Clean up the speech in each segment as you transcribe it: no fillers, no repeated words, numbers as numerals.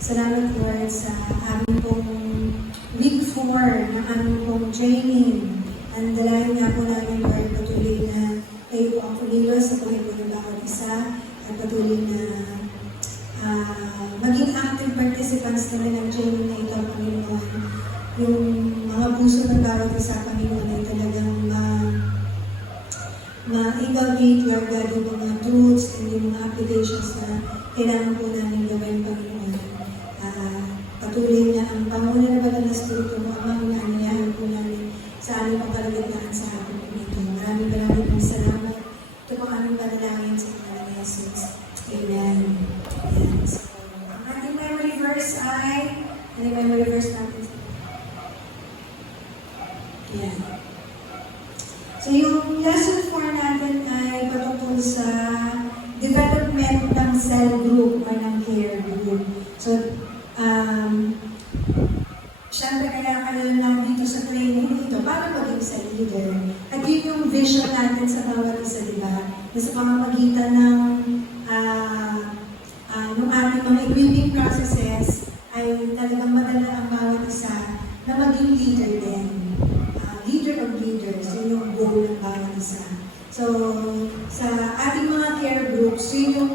Salamat Lord sa aming pong week 4 ng aming pong training. Ang dalayan nga po namin Lord, patuloy na kayo po ang kumilos sa pagkakas ng bawat isa at patuloy na maging active participants naman ng training na ito, Panginoon. Yung mga puso ng bawat isa, Panginoon, ay talagang ma-evaluate, Lord God, yung mga truths and yung mga applications na kailangan po namin gawin, Panginoon. Patuloy na ang panguna na ba ng Espiritu mo, Amang inaanyayahan po namin sa aming pagkalagandaan sa hapon po ito. Maraming pong salamat. Ito po aming panalangin sa pangalan ni Jesus. Amen. Ayan. So, ang ating memory verse ay, memory verse natin? Ayan. So, yung lesson 4 natin ay patungkol sa development ng cell group o ng care group. So, syempre kaya kayo lang dito sa training ito para maging sa leader. At yun yung vision natin sa bawat isa, diba? Na sa pamamagitan ng yung ating mga equipping processes ay talagang madala ang bawat isa na maging leader din. Leader of leaders, yun yung goal ng bawat isa. So, sa ating mga care groups, yun yung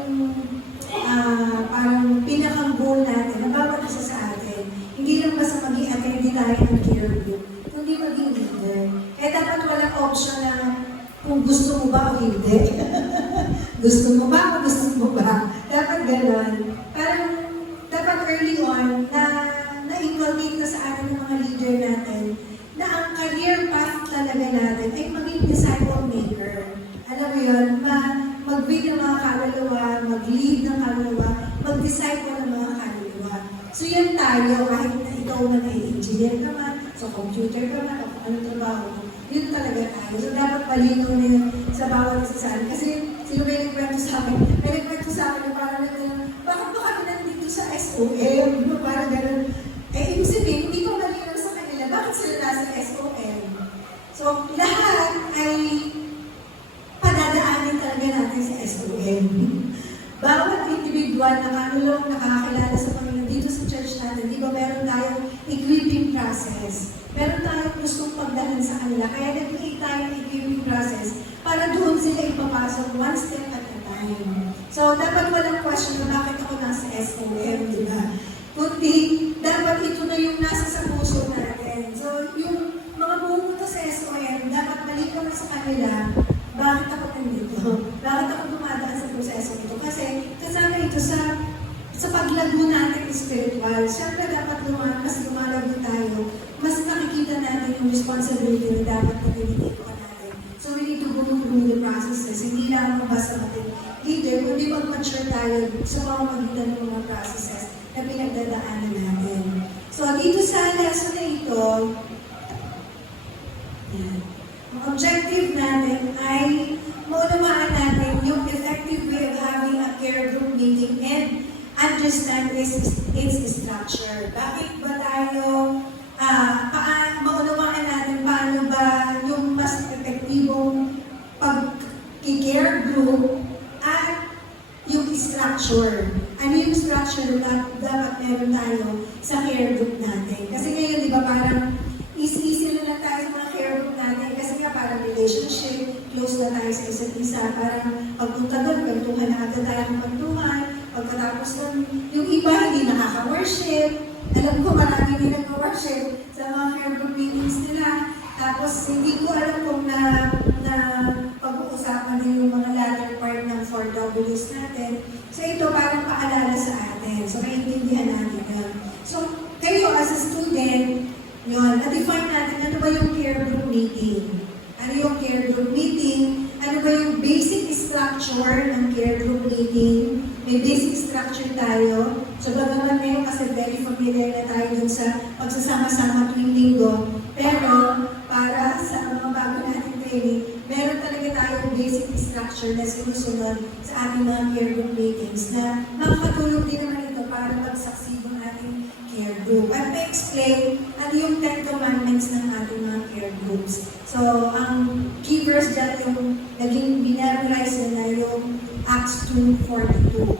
parang pinakang goal natin na bawat isa sa atin. Hindi lang basta maging attendee tayo ng care group, kundi maging leader. Eh dapat walang option na kung gusto mo ba o hindi. Gusto mo ba o gusto mo ba? Dapat gano'n. Parang dapat early on na-inculcate na sa atin ng mga leader natin na ang career path talaga natin ay maging disciple maker. Alam mo yun, mag-lead ng mga kaluluwa, mag-lead ng kaluluwa, mag-disciple ng mga kaluluwa. So yan tayo, kahit na ikaw na engineer ka man, sa computer ka man, o anong trabaho mo, yun talaga tayo. So dapat palino na yun sa bawat isa sa atin. Kasi sino may nagkwento sa akin na parang bakit ba kami nandito sa SOM? Parang gano'n. Eh, ibig sabihin, hindi ko malinaw sa kanila, bakit sila nasa SOM? So, lahat ay padadaanin talaga natin sa SOM. Bawat individual na kanulong nakakakilala sa Panginoon dito sa church natin, di ba meron tayong equipping process. Meron tayong gustong pagdahan sa kanila. Kaya nag-create tayo ng equipping process para doon sila ipapasok one step at a time. So, dapat walang question na bakit ako nasa SOM, di ba? Kundi, dapat ito na yung nasa sa puso natin. So, yung mga bumupunta sa SOM, dapat malikaw na sa kanila, bakit ako nandito? Bakit ako dumadaan sa proseso nito? Kasi kasama ito sa paglago natin spiritual. Siyempre dapat mas lumalago tayo, mas nakikita natin yung responsibility na dapat na pinitipan natin. So we need to go through the processes. Hindi lang basta maging leader, kundi mag-mature tayo sa pamamagitan ng mga processes na pinagdadaanan natin. So dito sa lesson na ito, ang objective natin ay maunawaan natin yung effective way of having a care group meeting and understand its structure. Bakit ba tayo, maunawaan natin paano ba yung mas epektibong pag-care group at yung structure. Ano yung structure na dapat meron tayo sa care group natin? Kasi ngayon, di ba, parang easy na lang tayo sa mga care group natin kasi nga parang relationship, close na tayo sa isa't isa, parang pagpunta doon, gantungan na agad tayo ng pagtungan, pagkatapos nun, yung iba hindi nakaka-worship, alam ko marami din nag-worship sa mga care group meetings nila, tapos hindi ko alam kung na pag-uusapan din yung mga latter part ng 4Ws natin. So ito parang paalala sa atin, so maintindihan natin yun. So kayo as a student, yun, na-define natin ano ba yung care group meeting. Ano yung care group meeting? Ano ba yung basic structure ng care group meeting? May basic structure tayo. So bagaman ngayon kasi very familiar na tayo dun sa pagsasama-sama tuwing linggo. Pero para sa mga bago natin training, meron talaga tayong basic structure na sinusunod sa ating mga care group meetings na makakatulong din naman ito para mag-succeed ang ating care group. At may explain ano yung 10 commandments ng ating mga care groups. So, ang key verse dyan yung naging binarize na yung Acts 2:42.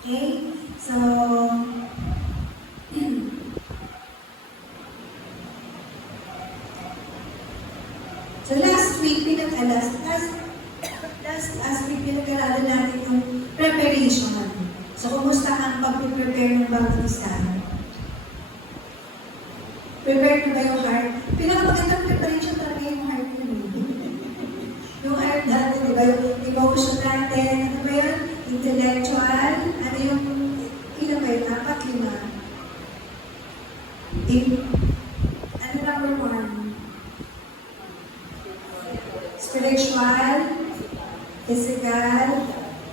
Okay? So, last week pinag-aralan natin yung preparation. So, kumusta ang pag-prepare ng bawat isa? Prepare na ba yung heart? Pinakamagandang preparation talaga yung heart mo. Yung heart natin, di ba? Yung emotion natin, ano ba yun? Intellectual, ano yung, ilan ba yun? 4, 5. Ano number 1? Spiritual, physical,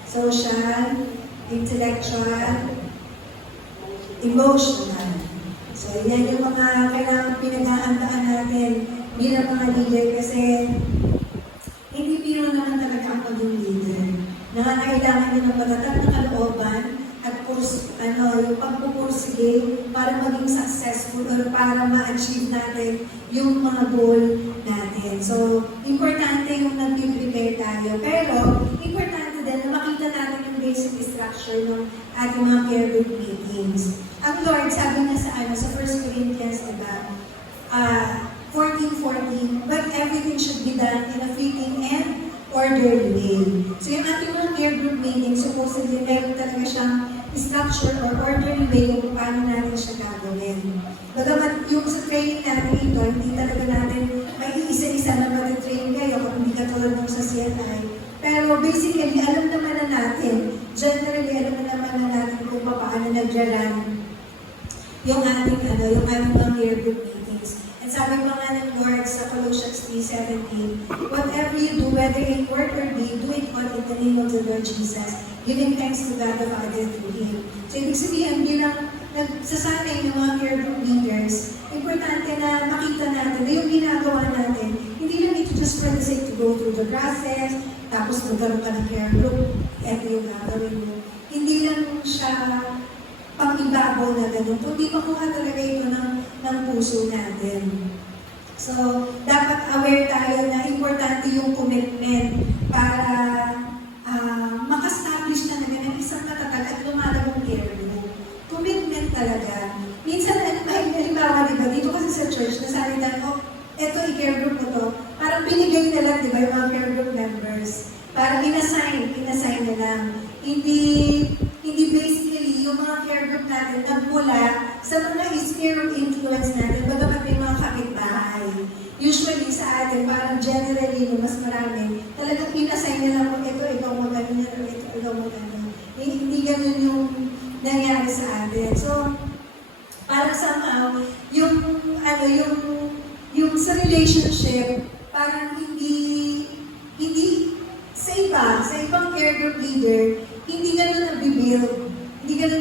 social, intellectual, emotional. So, yan yung mga kailangan pinag-aandaan natin bilang mga leader kasi hindi biro naman talaga ang paging leader. Nangangailangan din ng matatag na kalooban at yung pagpupursige para maging successful or para ma-achieve natin yung mga goal natin. So, importante yung nag-prepare tayo. Pero, importante din na makita natin yung basic structure ng ating mga care group meetings. Ang Lord, sabi niya sa 1 Corinthians, diba? 14:14, but everything should be done in a fitting and orderly way. So yung ating mga care group meeting, supposedly meron talaga siyang structure or orderly way kung paano natin siya gagawin. Bagamat yung sa training natin ito, hindi talaga natin may isa-isa na mag-train kayo kung hindi katulad ng sa CNI. Pero basically, alam naman na natin, generally alam naman na natin kung paano nag-run yung ating mga care group meetings. And sabi pa nga ng Lord sa Colossians 3:17, whatever you do, whether in word or deed, do it all in the name of the Lord Jesus, giving thanks to God the Father through Him. So ibig sabihin, bilang nagsasanay ng mga care group leaders, importante na makita natin na yung ginagawa natin, hindi lang ito just for the sake to go through the process, tapos magkaroon ka ng care group, ito yung gagawin mo. Hindi lang siya pang-ibabaw na gano'n, kundi makuha talaga ito ng puso natin. So, dapat aware tayo na importante yung commitment para maka-establish talaga ng isang katatag at lumalagong care group. Commitment talaga. Minsan, halimbawa, diba, dito kasi sa church, nasabi tayo, eto i-care group ko to, parang binigay na lang, diba, yung mga care group members. Parang in-assign na lang. Hindi basically yung mga care group natin nagmula sa mga sphere of influence natin, bagamat may mga kapitbahay. Usually sa atin, parang generally, mas marami, talagang in-assign na lang kung ito, ikaw mo ganun, ito, ikaw mo ganun. Hindi ganun yung nangyari sa atin. So, parang somehow, yung sa relationship, parang hindi sa ibang care group leader, hindi ganun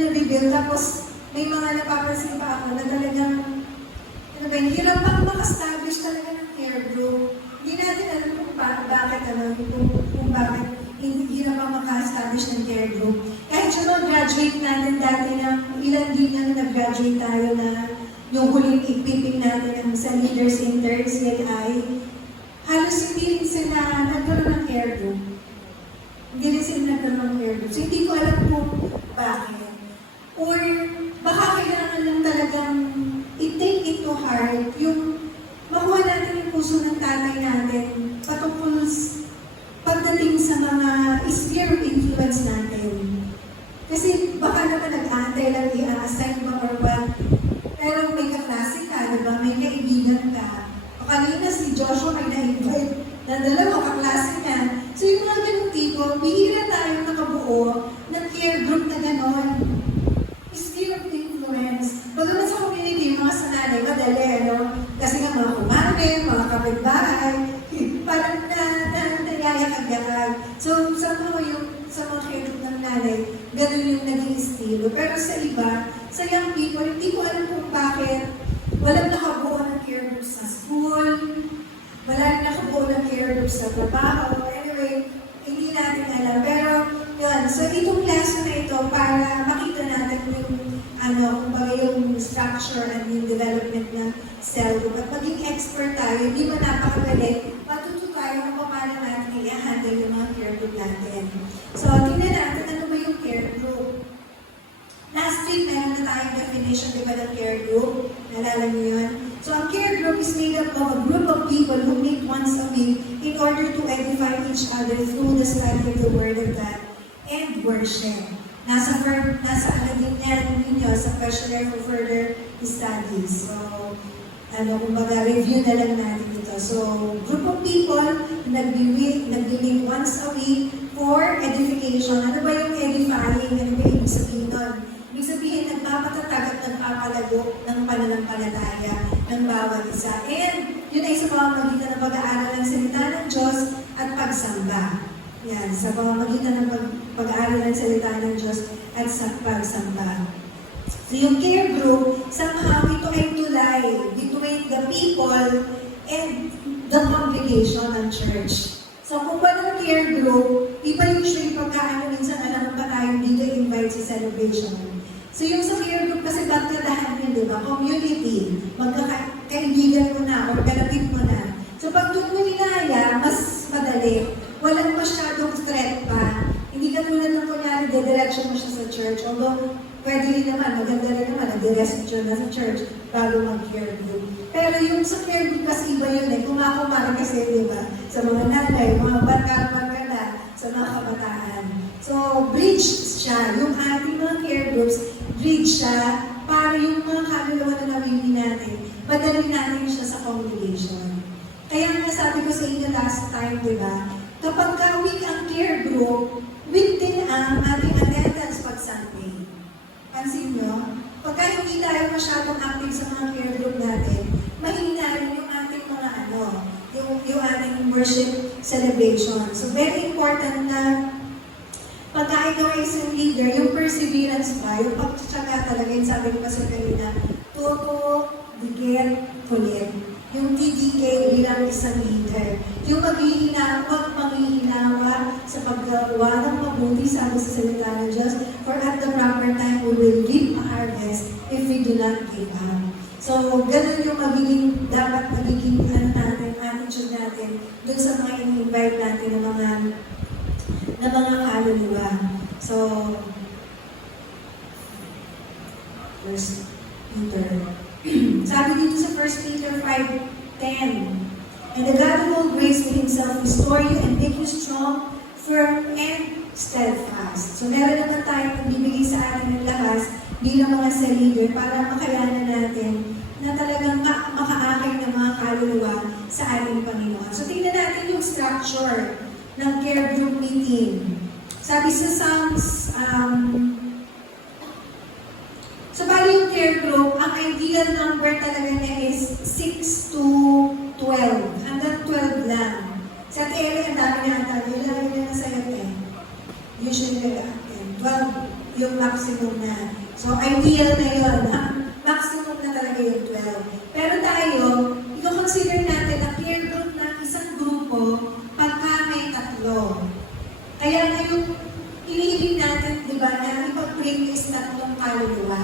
nabibuild. Tapos, may mga napapansin pa ako na talagang, hirap pang maka-establish talaga ng care group. Hindi natin alam kung bakit hirap pang maka-establish ng care group. Kahit yung mga graduate natin dati ng ilan din na nag-graduate tayo na yung huling equipping natin sa Leaders in Third CNI, halos hindi rin sila nagkaroon ng care group. Hindi rin sila nagkaroon ng care group. So, hindi ko alam kung bakit. Or, baka kailangan lang talagang i-take it to heart yung makuha natin yung puso ng tatay natin patungkol pagdating sa mga sphere of influence natin. Kasi baka naman nag-aantay lang i-assign mo or what. Pero may kaklase ka, diba? May kaibigan ka. O kanina si Joshua may na-invite na dalawa kaklase niya. So yung mga ganung tipo, bihira tayo nakabuo ng care group na gano'n. Sphere of influence. Bagamat sa community, yung mga sananay, madali, kasi nga mga kumare, mga kapitbahay, parang nangyayakag-yakag. So, somehow sa mga care group ng nanay, ganun yung naging estilo. Pero sa iba, sa young people, hindi ko alam kung bakit walang nakabuo ng care group sa school, walang nakabuo ng care group sa trabaho. Anyway, hindi natin alam. Pero, yun. So, itong lesson na ito, para makita natin kumbaga yung structure and yung development ng cell group. At maging expert tayo, hindi ba napakagaling, matuto tayo kung paano natin i-handle yung mga care group natin. So, tingnan natin ano ba yung care group. Last week, meron na tayong definition, di ba, ng care group? Nalala niyo yun? So, ang care group is made up of a group of people who meet once a week in order order to edify each other through the study of the Word of God and worship. Nasa ano din yan ninyo sa questionnaire for further studies. So, kumbaga, review na lang natin ito. So, group of people, nag-meet once a week for edification. Ano ba yung edifying? Ano ba yung ibig sabihin nun? Ibig sabihin, nagpapatatag at nagpapalago ng pananampalataya ng bawat isa. And yun ay sa pamamagitan ng pag-aaral ng salita ng Diyos at pagsamba. Yan, sa pamamagitan ng pag-aaral ng salita ng Diyos at sa pagsamba. So yung care group, somehow ito ay tulay between the people and the congregation ng church. So kung walang care group, iba usually pagkaano minsan alam pa tayo dito invite sa celebration. So yung sa care group kasi bagdadahan yun, di ba? Community, magkakaibigan mo na or kalapit mo na. So pag doon mo ninaya, mas madali. Walang masyadong threat pa. Hindi ka tulad ng kunyari, dedirection mo siya sa church. Although, pwede rin naman, maganda rin naman, nag-direct na sa church bago mag-care group. Pero yung sa care group kasi iba yun eh. Kumakumara kasi, di ba? Sa mga nanay, mga bata-bata na, sa mga kabataan. So, bridge siya. Yung ating mga care groups, bridge siya para yung mga kaluluwa na nawili natin, padali natin siya sa congregation. Kaya nga sabi ko sa inyo last time, di ba? Kapag ka-week ang care group, week din ang ating attendance pag Sunday. Pansin nyo? Pagka hindi tayo masyadong active sa mga care group natin, mahina rin yung ating mga yung ating worship celebration. So very important na pagka ikaw ay isang leader, yung perseverance pa, yung pagtsatsaga talaga, yung sabi ko kasi kanina, tuto, dikit, kulit. Yung TDK bilang isang leader. Yung huwag manghihinawa sa paggawa ng mabuti sabi sa salita ng Diyos, for at the proper time we will reap a harvest if we do not give up. So, ganun yung dapat magiging attitude natin dun sa mga in-invite natin na mga kaluluwa. So, First Peter. Sabi dito sa 1 Peter 5:10, and the God of all grace will Himself restore you and make you strong, firm, and steadfast. So meron naman tayong nagbibigay sa atin ng lakas bilang mga leader para makayanan natin na talagang makaakay ng mga kaluluwa sa ating Panginoon. So tingnan natin yung structure ng care group meeting. Sabi sa Psalms, so, bali yung care group, ang ideal number talaga niya is 6 to 12. Hanggang 12 lang. Sa TL, ang dami na ang tayo. Yun na sa'yo eh. Usually, 12 yung maximum na. So, ideal na yun. Ang maximum na talaga yung 12. Pero tayo, i-consider natin ang care group ng isang grupo pagka may 3. Kaya na yung iniibig natin, di ba, na ipag-bring is 3 kaluluwa.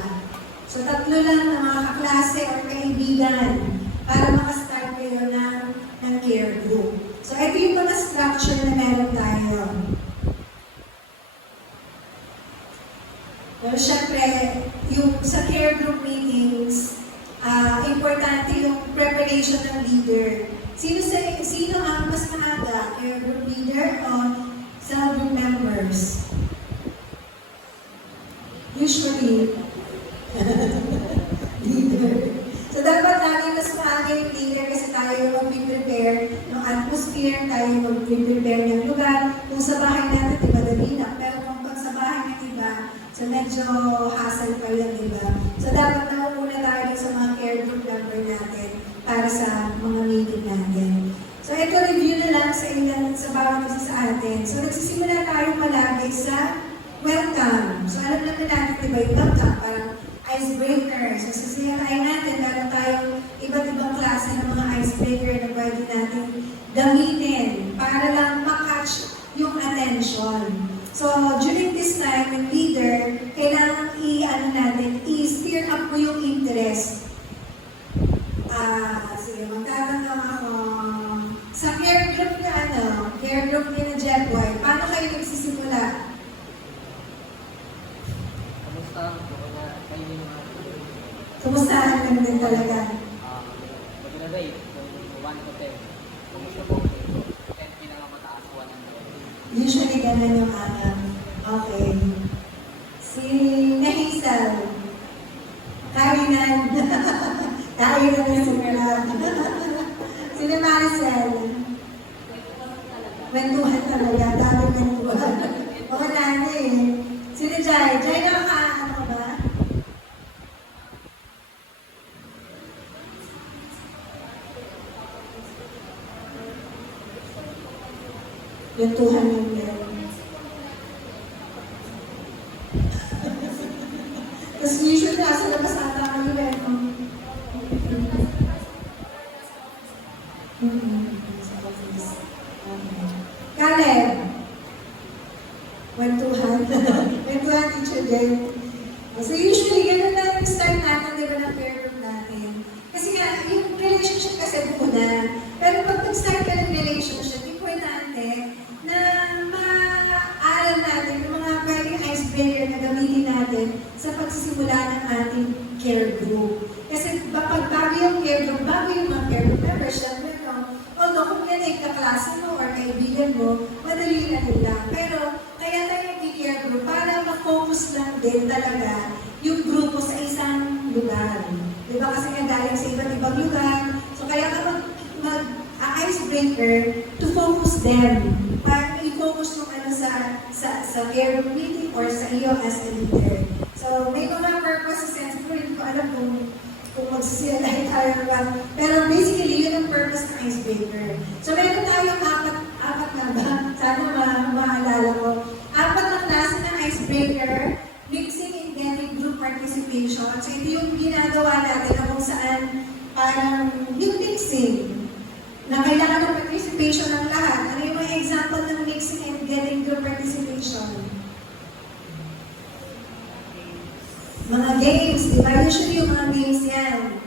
So, 3 lang na mga kaklase or kaibigan para makastart kayo ng care group. So, ito yung mga structure na meron tayo. So, syempre, yung sa care group meetings, importante yung preparation ng leader. Sino ang mas maaga? Care group leader o sa group members? Usually, leader. So, dapat lagi mas maaga yung leader kasi tayo mag-prepare ng atmosphere, tayo mag-prepare ng lugar. Kung sa bahay natin, diba, dali lang. Pero kung pag sa bahay ng iba, so medyo hassle pa yan, diba? So, dapat nauna tayo sa mga care group member natin para sa mga meeting natin. So, ito review na lang sa ilan sa bawat isa sa atin. So, nagsisimula tayo palagi sa welcome. So, alam naman natin, diba, yung welcome, parang icebreaker. So, sasiyakain natin, meron tayong iba't ibang klase ng mga icebreaker na pwede natin gamitin para lang makatch yung attention. So, during this time, yung leader, kailangan i-steer up mo yung interest. Sige, magtatanong ako. Sa care group ni na Jeboy, paano kayo nagsisimula? Kumustahan lang din talaga? Mag-rate, 1 to 10. Kumusta po? 10 pinaka naman yung okay. Si Nahisal. Kainan. Kainan na simula. Sino Maricel? Kwentuhan talaga. Dami kwentuhan. Oo natin eh. Sino Jai? Jai nakakaano ka ba? Kwentuhan yung meron. Tapos usually nasa labas ata kayo eh. Sa office. Caleb. Kwentuhan. Kwentuhan teacher din. So usually, ganun lang yung start natin, di ba, ng peer group natin. Kasi nga, yung relationship kasi muna. Pero pag nag-start ka ng relationship, importante na ma-aral natin yung mga pwedeng icebreaker na gamitin natin sa pagsisimula ng ating care group. Kasi pag bago yung care group, bago yung mga care group members, syempre, although kung yan ay kaklase mo or kaibigan mo, madali na din lang. Pero kaya tayo nag-care group para ma-focus lang din talaga yung grupo sa isang lugar. Diba kasi nga galing sa iba't ibang lugar. So kaya ka mag-icebreaker to focus them. Para i-focus mo ano sa care group meeting or sa iyo as a leader. So may mga purposes and siguro hindi ko alam kung magsisilahin tayo lang. Pero basically, yun ang purpose ng icebreaker. So meron tayong apat na ba? Sana maalala ko. Apat na klase ng icebreaker, mixing and getting group participation. So ito yung ginagawa natin na kung saan parang yung mixing. Na kailangan ng participation ng lahat. Ano yung mga example ng mixing and getting group participation? Mga games, di ba? Usually yung mga games yan.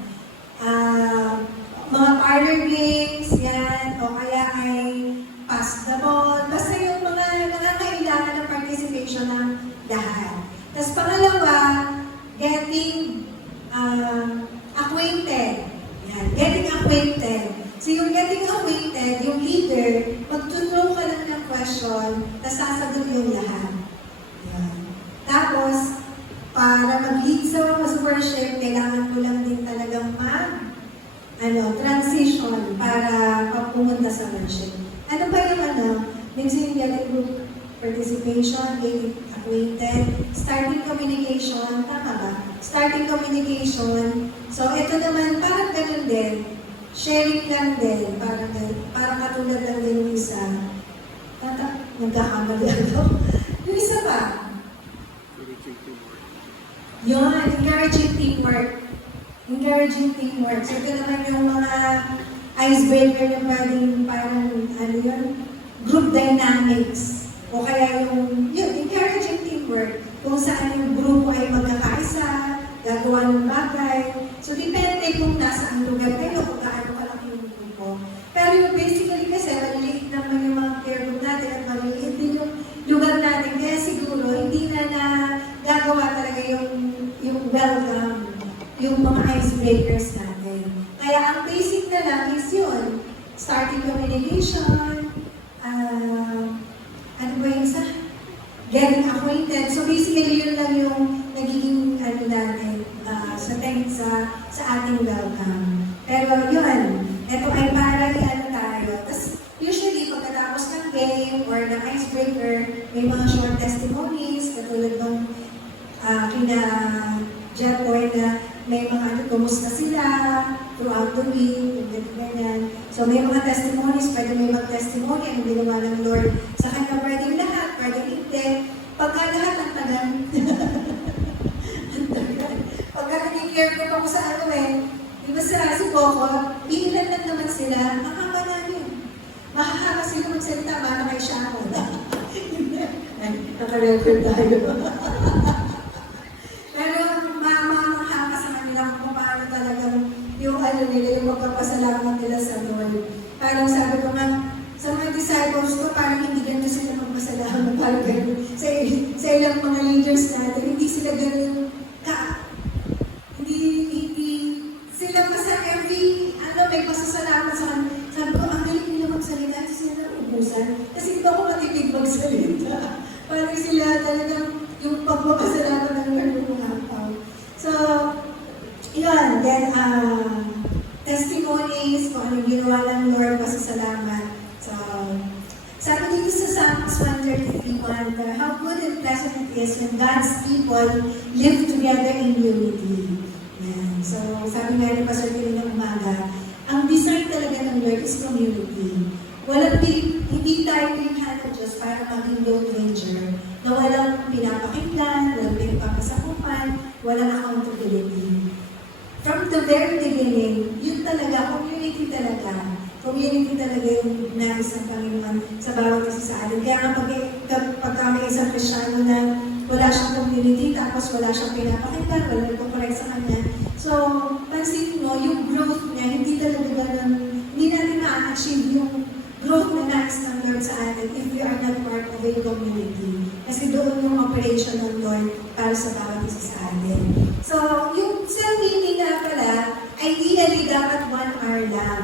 Mga parlor games, yan. O kaya ay pass the ball. Basta yung mga nangangailangan ng participation ng lahat. Tapos pangalawa, getting acquainted. Yan, getting acquainted. So yung getting acquainted, yung leader, magtutrong ka lang ng question, tapos sasagot yung lahat. Yan. Tapos, para mag-lead sa worship, kailangan ko lang din talagang transition para pumunta sa worship. Ano ba yung mixing getting group participation, getting acquainted, starting communication, tama ba? Starting communication. So, ito naman, parang ganun din. Sharing lang din, parang katulad lang din yung isa. Nagkakamali ako. Yung isa pa, yun, encouraging teamwork. Encouraging teamwork. So, ito naman yung mga icebreaker na pwedeng parang, group dynamics. O kaya yung encouraging teamwork. Kung saan yung grupo ay magkakaisa, gagawa ng bagay. So, depende kung nasaan lugar kayo, kung kaano kalaki yung grupo. Pero yung basically kasi, maliliit naman yung mga care group natin at maliliit din yung lugar natin. Kaya siguro, hindi na gagawa talaga yung welcome, yung mga icebreakers natin. Kaya ang basic na lang is yun. Starting communication, ano ba yung isa? Getting acquainted. So basically, yun lang yung nagiging natin sa ating welcome. Pero yun, ito ay para tayo. Tapos usually, pagkatapos ng game or ng icebreaker, may mga short testimonies, katulad ng kina Jeffoy na may mga kumusta sila throughout the week, ganyan. So may mga testimonies, pwede may mag-testimony, ang ginawa ng Lord sa kanya, pwedeng lahat, pwedeng hindi. Pagka lahat ang tagal. Pagka nag-care ko pa ko sa di ba si Coco, iilan lang naman sila, nakakala yun. Makakaka sila magsalita, mana kay siya ako. Naka-record tayo. Pero makaka sa kanila kung paano talagang yung nila, yung magpapasalamat nila sa Lord. Parang sabi ko nga, sa mga disciples ko, parang hindi ganun sila magpasalamat. Parang ganun. Sa ilang mga leaders natin, hindi sila ganun hindi sila basta may pasasalamat sa kanila. Sabi ko, ang galing nila magsalita, kasi sila naubusan. Kasi iba ko matipid magsalita. yun, then, testimonies, kung anong ginawa ng Lord, pasasalamat. So, sabi dito sa Psalms 133:1, how good and pleasant it is when God's people live together in unity. Yan. So, sabi nga ni Pastor Kili ng umaga, ang design talaga ng Lord is community. Hindi tayo tinhan ng Diyos para maging lone ranger na walang pinapakinggan, walang pinagpapasakupan, walang accountability. From the very beginning, yun talaga, community talaga yung nais ng Panginoon sa bawat isa sa atin. Kaya nga pagka may isang Kristyano na wala siyang community, tapos wala siyang pinapakinggan, wala nagpaparay sa kanya. So, pansin mo, yung growth niya, hindi natin ma-achieve yung growth na nais ng Lord sa atin if we are not part of a community. Kasi doon yung operation ng Lord para sa bawat isa sa atin. So, yung cell meeting nga pala, ideally dapat 1 hour lang.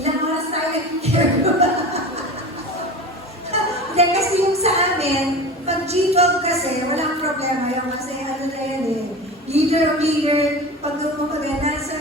Ilang oras tayo nag-care ko? Hindi, kasi yung sa amin, pag G12 kasi, walang problema yun kasi ano na yan eh. Leader, pag nasa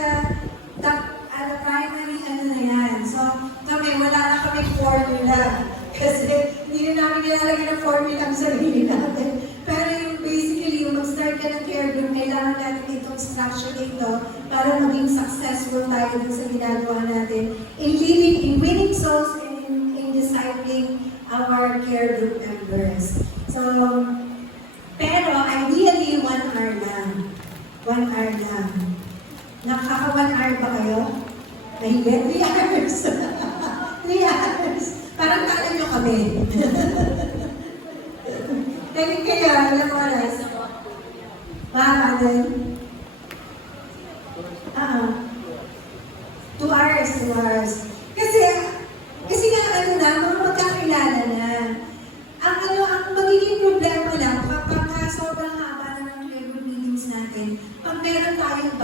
primary, ano na yan. So, kami, wala na kami formula. Kasi hindi na namin nilalagay ng formula ang sarili natin. Pero yung basically, yung mag-start ka ng care group, kailangan natin itong structure ito para maging successful tayo dun sa ginagawa natin in leading, in winning souls, and in discipling our care group members. So, pero ideally, 1 hour lang. 1 hour lang. Nakaka 1 hour ba kayo? Mahigit 3 hours. 3 hours. Parang kala nyo kami. Thank you kayo. Ilang oras? Mahaba din? 2 hours, 2 hours. Kasi nga ano na, mga magkakilala na. Ang magiging problema lang, kapag sobrang haba na ng regular meetings natin, pag meron tayong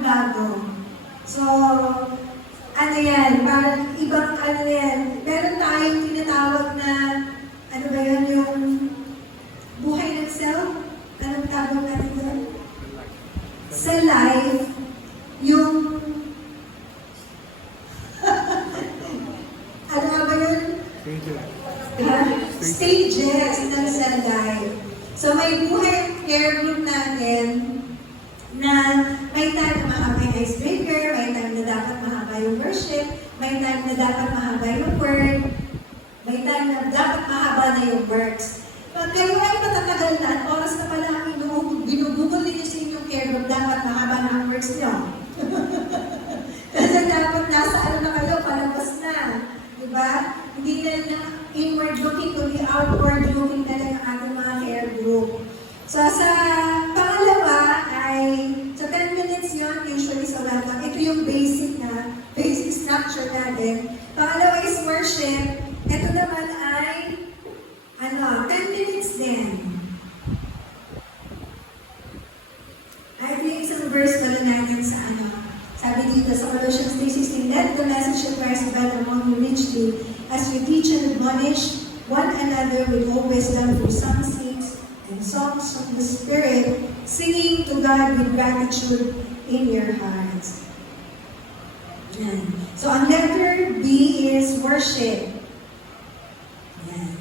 bago. So, ano yan, parang ibang ano yan, meron tayong tinatawag na, ano ba yun, yung buhay ng self? Anong tawag natin doon? Sa life, yung ano ba yun? Stages ng cell life. So may buhay care group natin na may time na mahaba yung icebreaker, may time na dapat mahaba yung worship, may time na dapat mahaba yung word, may time na dapat mahaba na yung works. Pag kayo ay matatagal na, oras na pala ang binubukol ninyo sa inyong care group, dapat mahaba na ang works nyo. Kasi dapat nasa ano na kayo, palabas na. Diba? Hindi na inward looking, kundi outward looking talaga ang ating mga care group. So sa pangalawa ay, sa 10 minutes yun, usually sa welcome. Ito yung basic structure natin. Pangalawa is worship. Ito naman ay, 10 minutes din. Ay, ito yung isang verse pala natin sa sabi dito sa Colossians 3:16, let the message of Christ abide among you richly, as you teach and admonish one another with all wisdom through psalms and songs of the Spirit, singing to God with gratitude in your hearts. Yan. So, ang letter B is worship. Yan.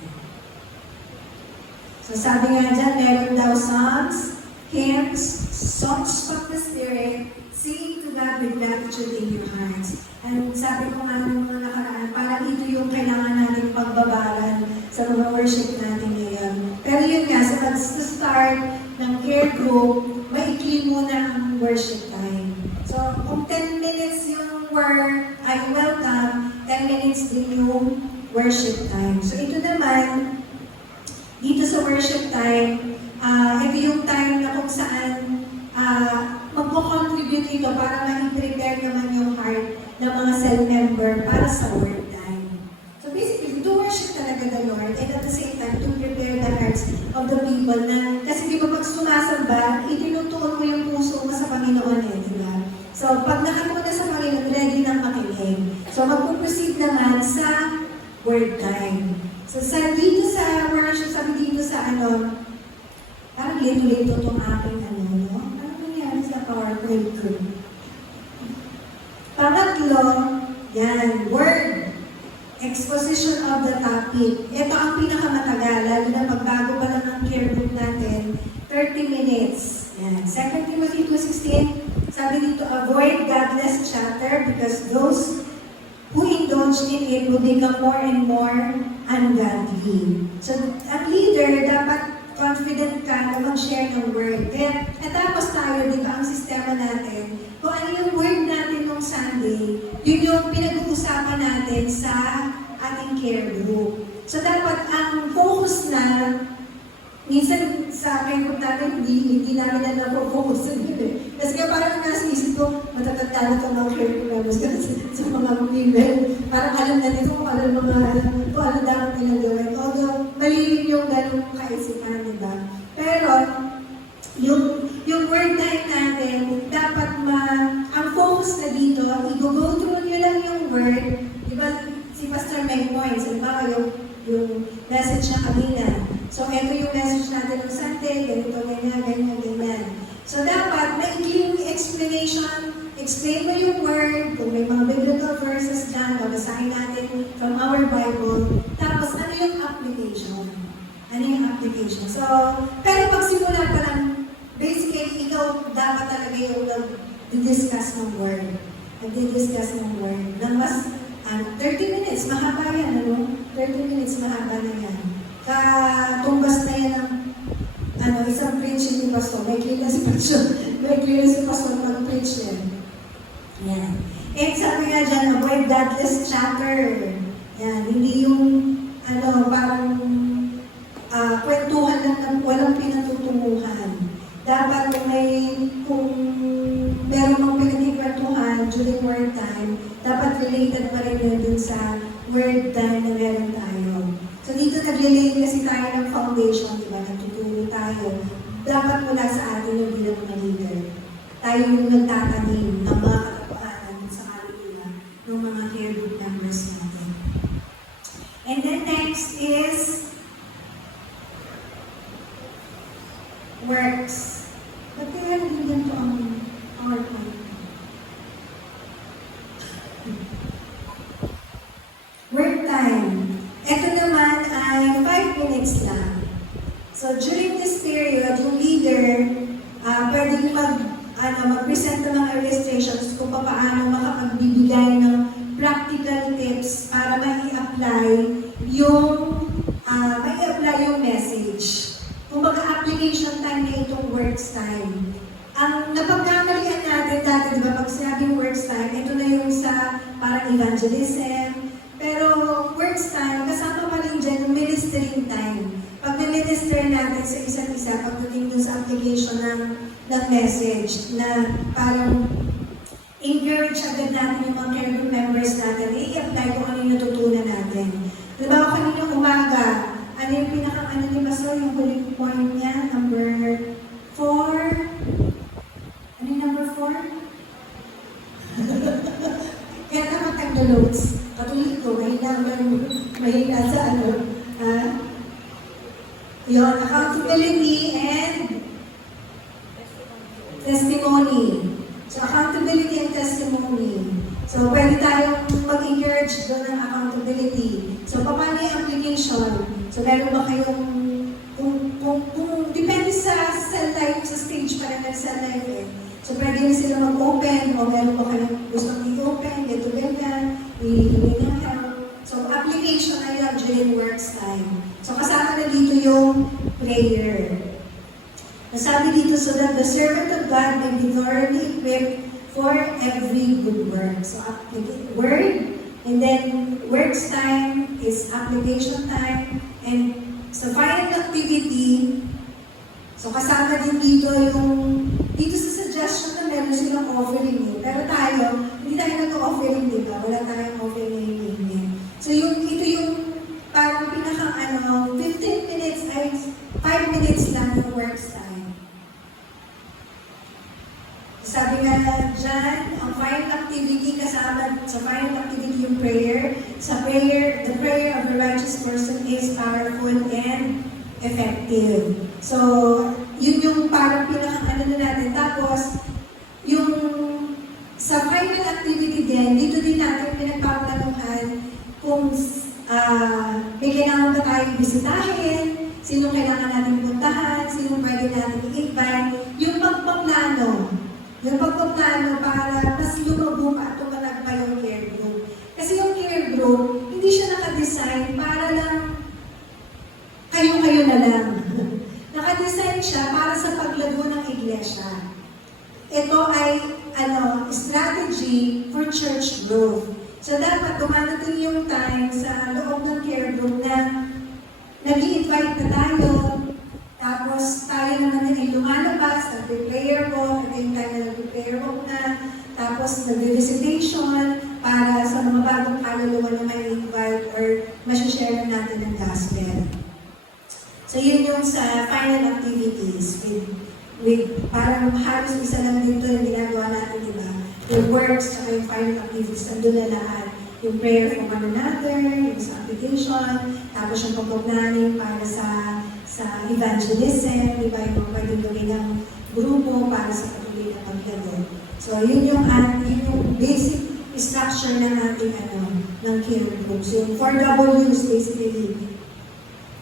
So, sabi nga dyan, meron daw songs, hymns, songs of the Spirit, singing to God with gratitude in your hearts. And sabi ko nga ng mga nakaraan, parang ito yung kailangan natin pagbabaran sa mga worship natin ngayon. Pero yun nga, sa pag-start ng care group, maikli muna ang worship time. So, kung 10 minutes yung welcome, 10 minutes din yung worship time. So, ito naman, dito sa worship time, ito yung time na kung saan magpo-contribute ito para ma-prepare naman yung heart ng mga cell member para sa word time. So basically, to worship talaga the Lord and at the same time, to prepare the hearts of the people na, kasi di ba pag sumasamba, itinutuon mo yung puso mo sa Panginoon di ba? So pag nakakuna sa Panginoon, ready nang makinig. So magpuproceed naman sa word time. So dito sa worship, sabi dito sa parang lito-lito itong aking PowerPoint ko. Pangatlo, yan, word. Exposition of the topic. Ito ang pinakamatagal, lalo na pagbago pa lang ang care book natin, 30 minutes. Yan. 2 Timothy 2:16, sabi dito, avoid godless chatter because those who indulge in it will become more and more ungodly. So, at leader, dapat confident ka na mag-share ng word. Kaya, natapos tayo, di ba, ang sistema natin, kung ano yung word natin nung Sunday, yun yung pinag-uusapan natin sa ating care group. So, dapat ang focus na, minsan sa care group natin, hindi namin na napofocus sa yun eh. Kasi parang nasa isip ko, matatagtala itong mga care group members kasi sa mga women. Parang alam na nito kung ano dapat nilang gawin. Although, malilim yung ganong kaisipan, di ba? Pero, yung word time natin, dapat ang focus na dito, i-go through nyo lang yung word. Di ba, si Pastor Meg points, halimbawa yung message na kanina. So, ito yung message natin ng Sunday, ganito, ganyan. So, dapat, maikli yung explanation, explain mo yung word, kung may mga biblical verses dyan, babasahin natin from our Bible. Tapos, ano yung application? Ano yung application? So, pero pagsimula pa lang, basically, ikaw dapat talaga yung nag-discuss ng word. Nag-discuss ng word. Nang mas, 30 minutes, mahaba yan, ano? 30 minutes, mahaba na yan. Katumbas na yan ng isang preach ni Pastor. May clear si Pastor mag-preach yan. Yan. And sabi nga dyan, avoid godless chatter. Yan. Hindi yung, parang kwentuhan lang na walang pinatutunguhan. Dapat kung meron mong pinagkikwentuhan during word time, dapat related pa rin yun dun sa word time na meron tayo. So dito nag-relate kasi tayo ng foundation, di ba? Nagtutulong tayo. Dapat mula sa atin yung bilang mga leader. Tayo yung nagtatanim ng mga katotohanan sa kanila ng mga care group members natin. And then next is works. Ba't kaya nagigyan to ang PowerPoint? Work time. Ito naman ay 5 minutes lang. So during this period, yung leader, pwedeng mag-present ng mga illustrations kung paano makapagbibigay ng practical tips para mai-apply yung message. Kung application time na itong works time. Ang napagkamalian natin dati, di ba, pag sinabing works time, ito na yung sa parang evangelism. Pero works time, kasama pa rin dyan yung ministering time. Pag na-minister natin sa isa't isa, pagdating dun sa application ng message, na parang encourage agad natin yung mga care group members natin, i-apply kung ano yung natutunan natin. Diba, kaninang umaga, ano yung ni Pastor, yung huling point niya, number 4. Ano yung number 4? Kaya naman tag-notes. Patuloy ko, mahina sa yun, accountability and testimony. So, accountability and testimony. So, pwede tayong mag-encourage doon ng accountability. So, paano yung application? So, meron ba kayong, kung depende sa cell life, sa stage pa rin ng cell life eh. So, pwede na sila mag-open, o meron ba kayong gustong i-open, ganyan, i-help. So, application na yun during works time. So, kasama na dito yung prayer. Nasabi dito, so that the servant of God may be thoroughly equipped for every good work. So, word, and then works time is application time, and sa final activity, so kasama din dito dito sa suggestion na meron silang offering eh. Pero tayo, hindi tayo nag-offering, di ba? Wala tayong offering na hinihingi. So ito yung parang 15 minutes ay 5 minutes lang yung works time. Sabi nga dyan, ang final activity kasama sa final activity yung prayer. Sa prayer, the prayer of the righteous person is powerful and effective. So, yun yung parang natin. Tapos, kung may kailangan ba tayong bisitahin, sino kailangan natin puntahan, sino pwede natin i-invite, yung pagpaplano para mas lumago pa at tumalag pa yung care group. Kasi yung care group, hindi siya nakadesign para lang kayo na lang. Nakadesign siya para sa paglago ng iglesia. Ito ay strategy for church growth. So dapat dumadating yung time sa loob ng care group na nag-i-invite na tayo, tapos tayo naman ay lumalabas, nag-prayer walk, at yung time na nag-prayer walk na, tapos nag-visitation para sa mga bagong kaluluwa na may invite or masishare natin ng gospel. So yun yung sa final activities with parang halos isa lang dito yung ginagawa natin, diba? Yung works, saka yung final activities, nandun na lahat. Yung prayer for one another, yung sa application, tapos yung pag-planning para sa evangelism, diba? Yung mga pwedeng gawin ng grupo para sa patuloy na paglago. So yun yung basic structure ng ating ng care group. So yung 4 W's basically,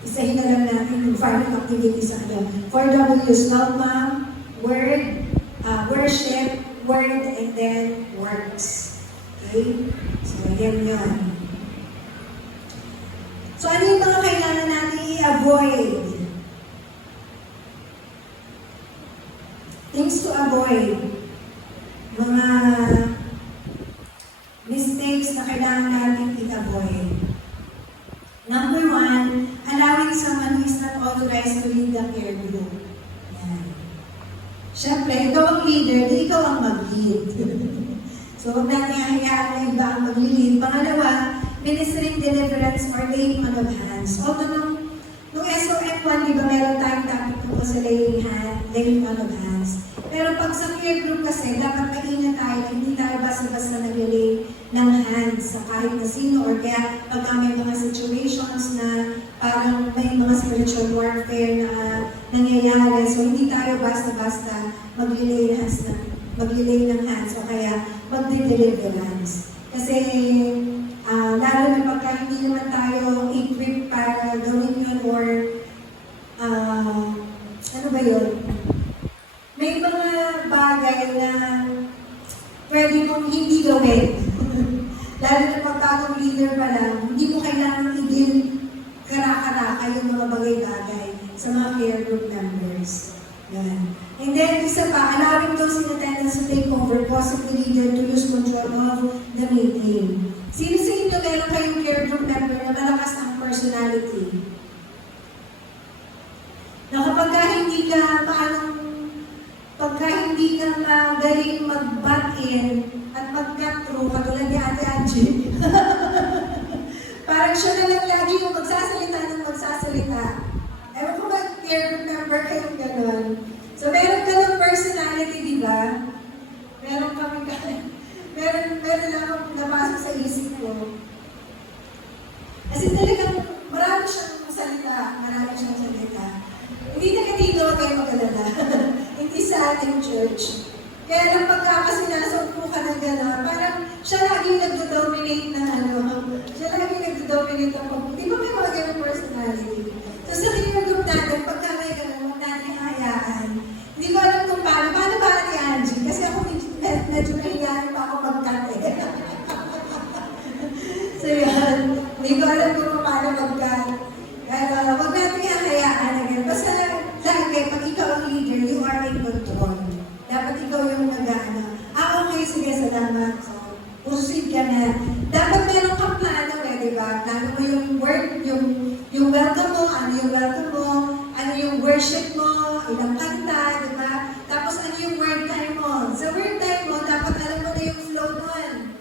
isahin na lang natin yung final activities sa 4 W's, welcome, word, worship, word, and then works. Okay? So, yan yun. So, ano yung mga kailangan natin i-avoid? Things to avoid. Mga mistakes na kailangan natin i-avoid. Number 1, allowing someone who is not authorized to lead the care group. Yan. Siyempre, ikaw ang leader, di ikaw ang mag-lead. So, huwag natin hayaan na iba ang mag-lead. Pangalawa, ministering deliverance or laying on of hands. Although, nung SOM1, di ba meron tayong topic tungkol sa laying on of hands. Pero pag sa care group kasi, dapat maingat tayo, hindi tayo basta-basta nag-lay ng hands sa kahit na sino, or kaya pagka may mga situations na parang may mga spiritual warfare na nangyayari, so hindi tayo basta-basta mag-lay ng hands o kaya magde-deliverance. Kasi lalo na pagka hindi naman tayo equipped para gawin yun or ano ba yun? May mga bagay na pwede mong hindi gawin. Lalo na pag bagong leader pa lang, hindi mo kailangan i-deal kara-karaka yung mga bagay-bagay sa mga care group members. Yan. And then, isa pa, allowing those in attendance to take over, possibly leader to lose control of the meeting. Sino sa inyo meron kayong care group member na malakas ang personality? Na kapag hindi ka magaling mag-butt-in at mag-cut through, katulad ni Ate Angie, parang siya na lang lagi yung magsasalita. Ewan ko ba, care group member kayong gano'n? So, meron ka ng personality, di ba? Meron lang akong nabasa sa isip ko. Kasi talagang marami siyang salita. Hindi taga dito kayo mag-alala. Hindi sa ating church. Kaya lang pagka kasi nasumpo ka ng gano'n, parang siya lagi nagdo-dominate na siya lagi nagdo-dominate ng pagpunta. Di ba may mga gano'ng personality? So sa kinagroup natin, pagka may gano'n, huwag natin hayaan. Hindi ko alam kung paano ba Ate Angie? Kasi ako medyo nahiyain pa ako mag-cut eh. So yan, hindi ko alam kung paano mag-cut. Huwag natin hayaan again. Basta lagi, pag ikaw ang leader, you are in control. Dapat ikaw yung okay, sige, salamat. So, proceed ka na. Dapat meron kang plano di ba? Plano mo yung word, yung welcome mo, ano yung worship mo, ilang kanta, di ba? Tapos ano yung word time mo. Sa word time mo, dapat alam mo na yung flow nun.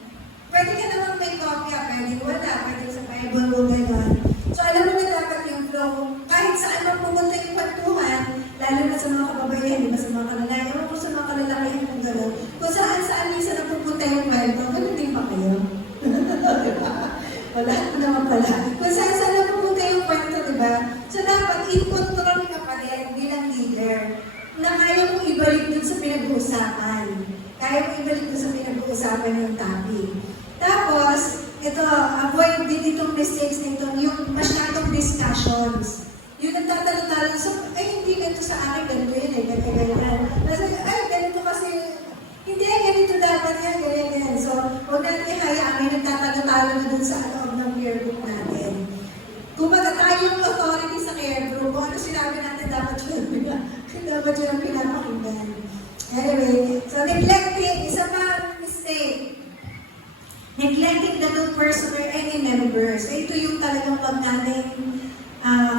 Pwede ka naman may kopya, pwede wala, pwede sa Bible mo gano'n. So alam mo na dapat yung flow. Kahit saan mo pumunta yung kwentuhan, lalo na sa mga kababayan, di ba sa mga kalalaki, ewan ko sa mga kalalaki yung gano'n. Kung saan minsan napupunta yung kwento, gano'n din pa kayo. Diba? Wala naman pala. Kung saan napupunta yung kwento, diba? So dapat in-control ka pa din bilang leader na kaya mong ibalik dun sa pinag-uusapan. Kaya mong ibalik dun sa pinag-uusapan yung topic. Tapos, ito, avoid din itong mistakes na ito, yung masyadong discussions. Yung nagtatalo-talo, so, ay, hindi ganito sa akin, ganito yun eh, ganyan. Kasi, ay, ganito kasi, hindi, ganito dapat yan, ganyan. So, huwag natin ihayaan, may nagtatalo-talo na dun sa loob ng peer group natin. Kumbaga tayo yung authority sa care group, kung ano sinabi natin, dapat yun ang pinapakinggan. Anyway, so neglecting, isa pa mistake. Neglecting the new person or any members. Ito yung talagang pag natin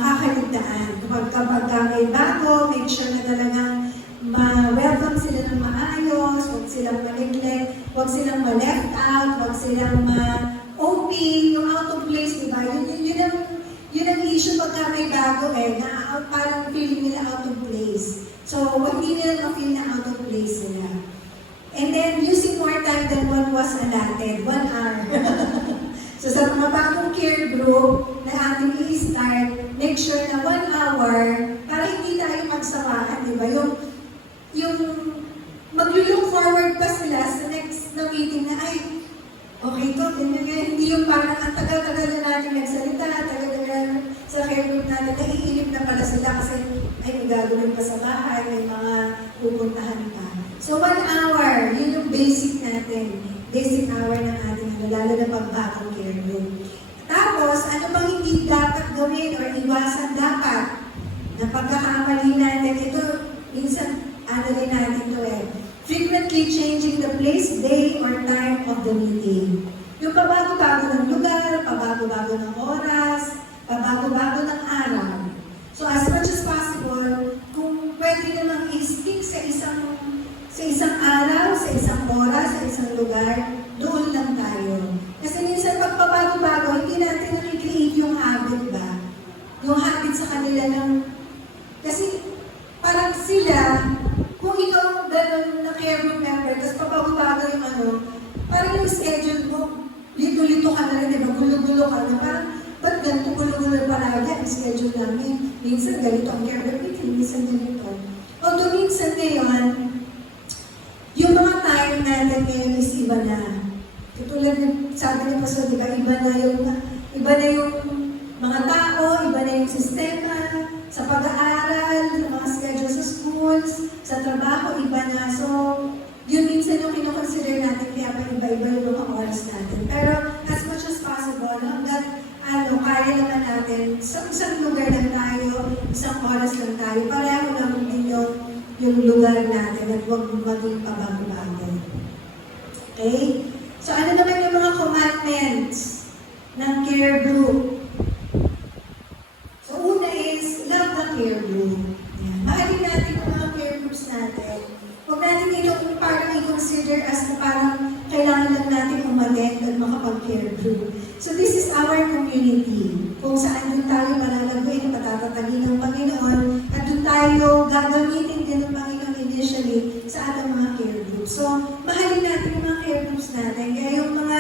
kakaligtaan. Kapag may bago, make sure na talagang ma-welcome sila ng maayos, huwag silang ma-neglect, huwag silang ma-left out, huwag silang ma-OP, yung out of place, diba? Yun ang issue pagka may bago na parang feeling nila out of place. So, hindi nila ma-feel na out of place sila. And then, using more time than what was allotted, 1 hour. So, sa mga bagong care group na ating i-start, make sure na 1 hour para hindi tayo magsawaan, di ba? Yung mag-look forward pa sila sa next na meeting na, ay, okay to, ganyan. Hindi yung parang ang tagal-tagal na natin nagsalita, tagal-tagal sa care group natin, naiinip na pala sila kasi ay may gagawin pa sa bahay, may mga pupuntahan pa. So 1 hour, yun yung basic natin. Basic hour ng ating lalo na pagbagong care group. Tapos, ano bang hindi dapat gawin or iwasan dapat na pagkakamali natin, ito, minsan, rin natin ito frequently changing the place, day, or time of the meeting. Yung pabago-bago ng lugar, pabago-bago ng oras, pabago-bago ng araw. So as much as possible, kung pwede namang i-stick sa isang araw, sa isang oras, sa isang lugar, doon lang tayo. Kasi minsan pag pabago-bago, hindi natin nakikreate yung habit ba? Yung habit sa kanila ng... Kasi parang sila, kung ikaw gano'n na care group member, tapos pabago-bago yung parang yung schedule mo, lito-lito ka na rin, diba? Gulo-gulo ka na, parang, ba't ganito gulo-gulo palagi ang schedule namin? Minsan ganito ang care group meeting, minsan ganito. Although minsan ngayon, yung mga time natin ngayon is iba na. Katulad ng sabi ni Pastor, diba? Iba na yung mga tao, iba na yung sistema, sa pag-aaral, sa mga schedule sa schools, sa trabaho, iba na. So, yun minsan yung kinoconsider natin, kaya pa iba-iba yung mga oras natin. Pero, as much as possible, hanggang kaya naman natin, sa isang lugar lang tayo, isang oras lang tayo, pareho lang din yung lugar natin at huwag maging pabago-bago. Okay? So, ano naman yung mga commandments ng care group? So, una is, love the care group. Mahalin natin yung mga care groups natin. Huwag natin itong parang i-consider as na parang kailangan lang natin umattend at makapag-care group. So, this is our community. Kung saan doon tayo malalaguin, patatatagin ng Panginoon, at doon tayo gagamitin din ng Panginoon initially sa ating mga care groups. So, mahalin natin yung mga care groups natin. Kaya yung mga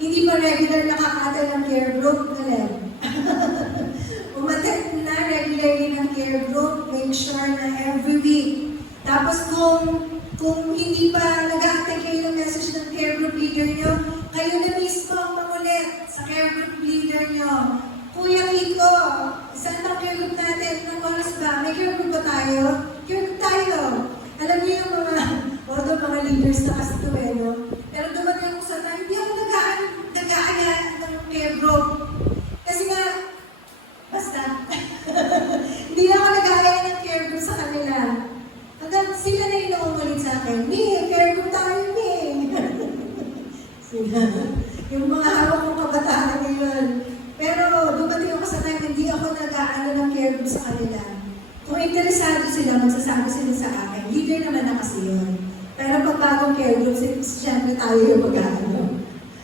hindi pa regular nakaka-attend ng care group, umattend na regularly ng care group, make sure na every week. Tapos kung hindi pa nag-attend kayo ng message ng care group leader nyo, kayo na mismo ang mangulit sa care group leader nyo. Kuya Kiko, saan ang care group natin? Anong oras ba? May care group ba tayo? Care group tayo. Alam niyo yung mga leaders na kasi ito no? Pero dumating ako sa time, hindi ako nag-aaya ng care group. Kasi nga, basta, hindi ako nag-aaya ng care group sa kanila. Hanggang sila na yung naumulit sa akin, care group tayo, sila. Yung mga hawak kong kabataan ngayon. Pero dumating ako sa time, hindi ako nag-aano ng care group sa kanila. Kung interesado sila, magsasabi sila sa akin. Leader naman na kasi yun. Pero pag bagong care group, siyempre tayo yung mag-aano.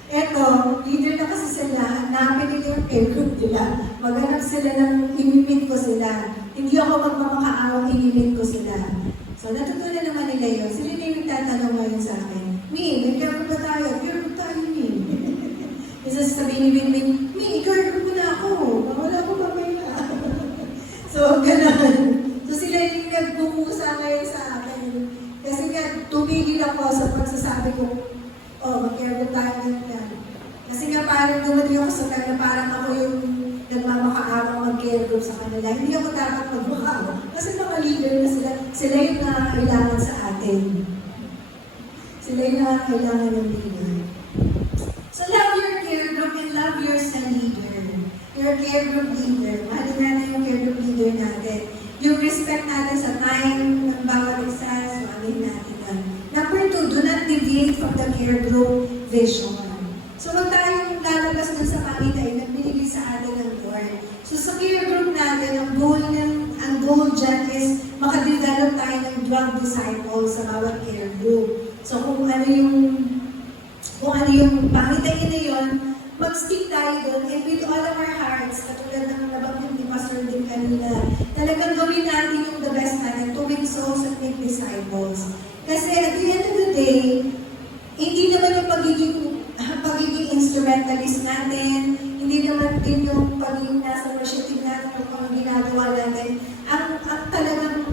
Eto, leader na kasi sila, hanapin nila yung care group nila. Maghanap sila ng imimit ko sila. Hindi ako magmamakaawang imimit ko sila. So, natutunan naman nila yun. Sila na yung tatanong ngayon sa akin. May care group ba tayo? Care group tayo, Isa sasabihin ni Winwin, care group na ako. Wala ko mamaya. So, gano'n. So, sila yung nagbukusa ngayon sa akin. Kasi nga, tumigil ako sa pagsasabi ko, mag-care group tayo ganyan. Kasi nga parang dumating ako sa kanila, parang ako yung nagmamakaawang mag-care group sa kanila. Hindi ako dapat magmakaawa. Kasi mga leader na sila, sila yung nakakailangan sa atin. Sila yung nakakailangan ng leader. So love your care group and love your sa leader. Your care group leader. Mahalin natin yung care group leader natin. Yung respect natin sa time ng bawat isa, so amin natin yan. Number 2, do not deviate from the care group vision. So huwag tayong lalabas dun sa pamitay na binigay sa atin ng Lord. So sa care group natin, ang goal dyan is makadevelop tayo ng drug disciples sa bawat care group. So kung ano yung pamitayin na yun, mag-stick tayo doon and with all of our hearts, katulad ng nabanggit ni Pastor din kanina, talagang gawin natin yung the best natin to win souls and make disciples. Kasi at the end of the day, hindi naman yung pagiging instrumentalist natin, hindi naman din yung pagiging nasa worship team natin, yung mga ginagawa natin, ang talagang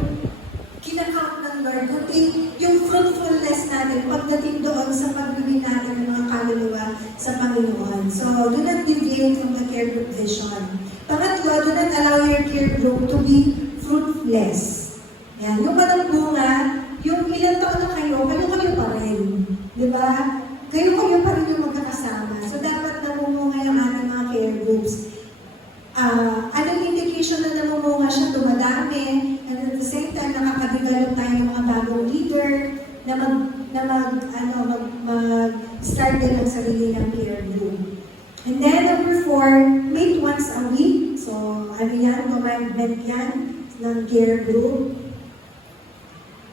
kinakount ng Lord, kundi yung fruitfulness natin pagdating doon sa pagbibig natin ng mga kaluluwa sa Panginoon. So, do not deviate from the care group vision. Pangatlo, do not allow your care group to be fruitless. Yan. Yung walang bunga, yung ilang taon na kayo pa rin. Di ba? Kayo pa rin yung magkakasama. So, dapat namumunga yung ating mga care groups. Anong indication na namumunga siya? Dumadami. And at the same time, nakakadevelop tayo ng mga bagong leader na mag-start din ang sarili ng care group. And then, number 4, meet once a week. So, ano yan? Commandment yan ng care group.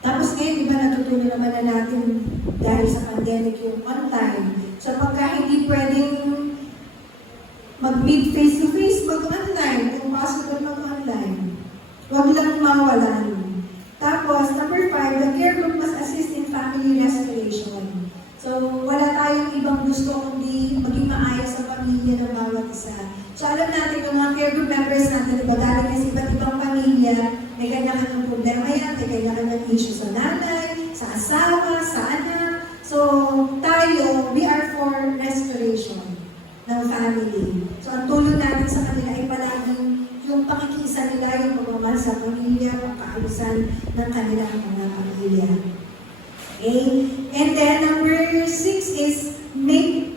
Tapos ngayon, di ba, natutunan naman na natin dahil sa pandemic yung online. So, pagka hindi pwedeng mag-meet face-to-face, mag-online. Kung possible, mag-online. Huwag lang mawalan. Tapos, number 5, the care group must assist in family restoration. So, wala tayong ibang gusto kundi maging maayos sa pamilya ng bawat isa. So, alam natin yung mga care group members natin, diba, galing na sa iba't ibang pamilya, may kanya-kanyang problema yan, may kanya-kanyang issue sa nanay, sa asawa, sa anak. So, tayo, we are for restoration ng family. So, ang tulong natin sa kanila ay palaging yung pakikiisa nila, yung pagmamahal sa pamilya, pagkaayusan ng kanilang mga pamilya. Okay? And then, number 6 is make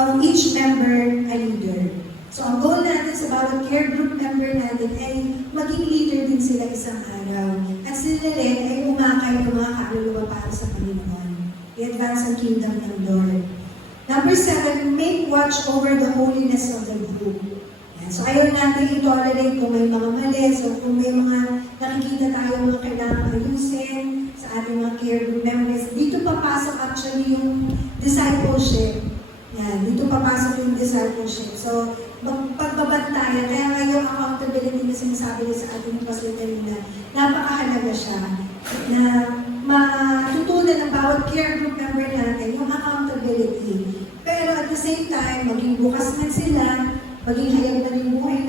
of each member a leader. So, ang goal natin sa bawat care group member natin ay maging leader din sila isang araw. At sila rin ay umakay ng mga kaluluwa para sa Panginoon. I-advance ang kingdom ng Lord. Number 7, make watch over the holiness of the group. Yan. So, ayaw natin i-tolerate kung may mga mali. So, kung may mga nakikita tayo mga kailangan ayusin sa ating mga care group members, dito papasok actually yung discipleship. Yan, dito papasok yung discipleship. So, pagbabantayan, kaya nga yung accountability na sinasabi niya sa ating pastor kanina, napakahalaga siya na matutunan ng bawat care group member natin yung accountability. Pero at the same time, maging bukas na sila, maging hayag na yung buhay